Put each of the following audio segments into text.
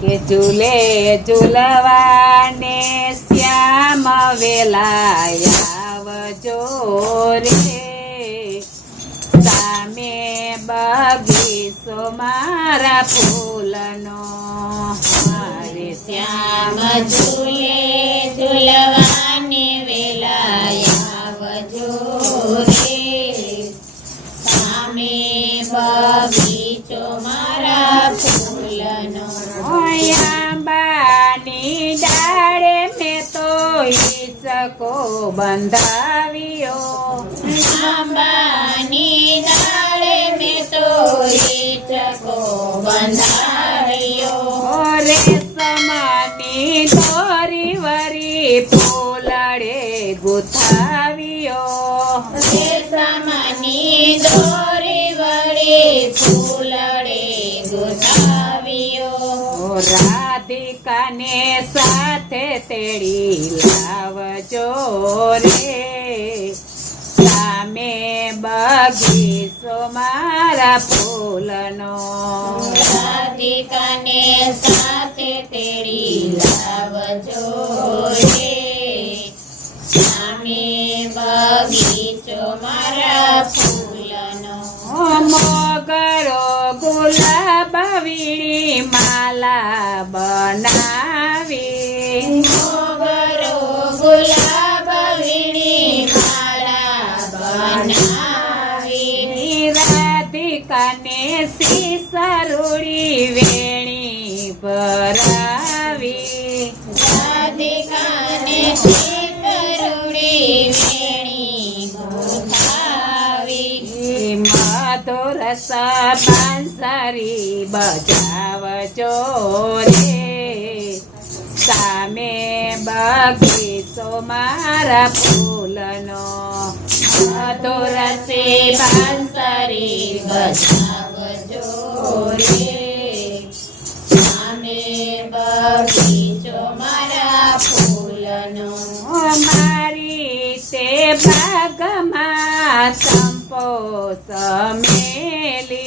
કે ઝૂલે ઝૂલવાને શ્યામ વેલા આવજો રે, સામે બગીચો મારા ફૂલનો, મારે શ્યામ ઝૂલે ઝૂલવાને વેલા આવજો રે, સામે બગીચો મારા ફૂલનો. આંબાની ડાળે મેં તો ઈચકો બંધાવ્યો, આંબાની ડાળે મેં તો ઈચકો બંધાવ્યો, રેશમની દોરી વરી ફૂલડે ગુથાવ્યો, રેશમની દોરી વળી ફૂલડે ગુથાવ્યો, રાધિકાને સાથે તેડી લાવજો રે, સામે બગીચો મારા ફૂલનો, રાધિકાને સાથે તેડી લાવજો રે, સામે બગીચો મારા ફૂલનો. મોગરો ગુલાબ વીણી માલા બનાવી, મોગરો ગુલાબ વીણી માળા બનાવી, રાધિકાને સીસરુડી વેણી ભરાવી, રાધિકાને કરુડી વેણી ગોઠાવી, મધુર બાંસરી બજાવજો રે, સામે બગીચો મારા ફૂલનો, મધુર બાંસરી બજાવજો રે, સામે બગીચો મારા ફૂલનો. મારી તે બાગમાં સંપો સમેલી,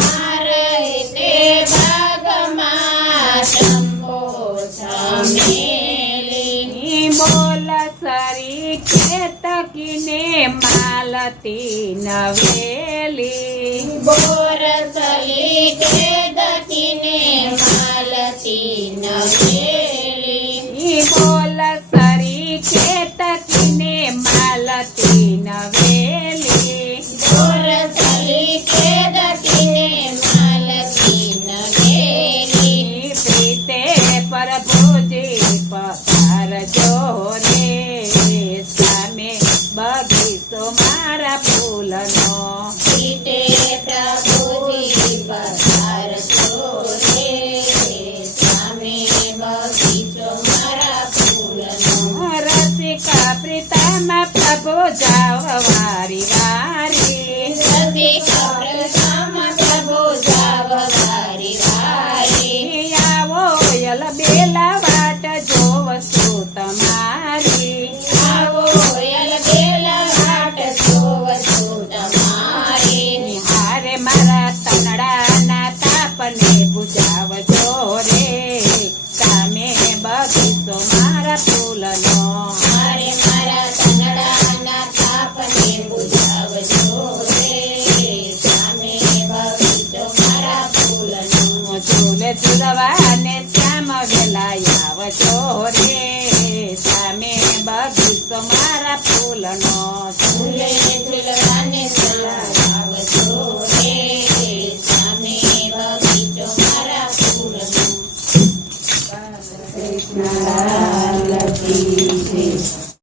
મારે તે બાગમાં ચંપો સમેલી, બોલ સરી કેતકીને માલતી નવેલી, બોરસલી કે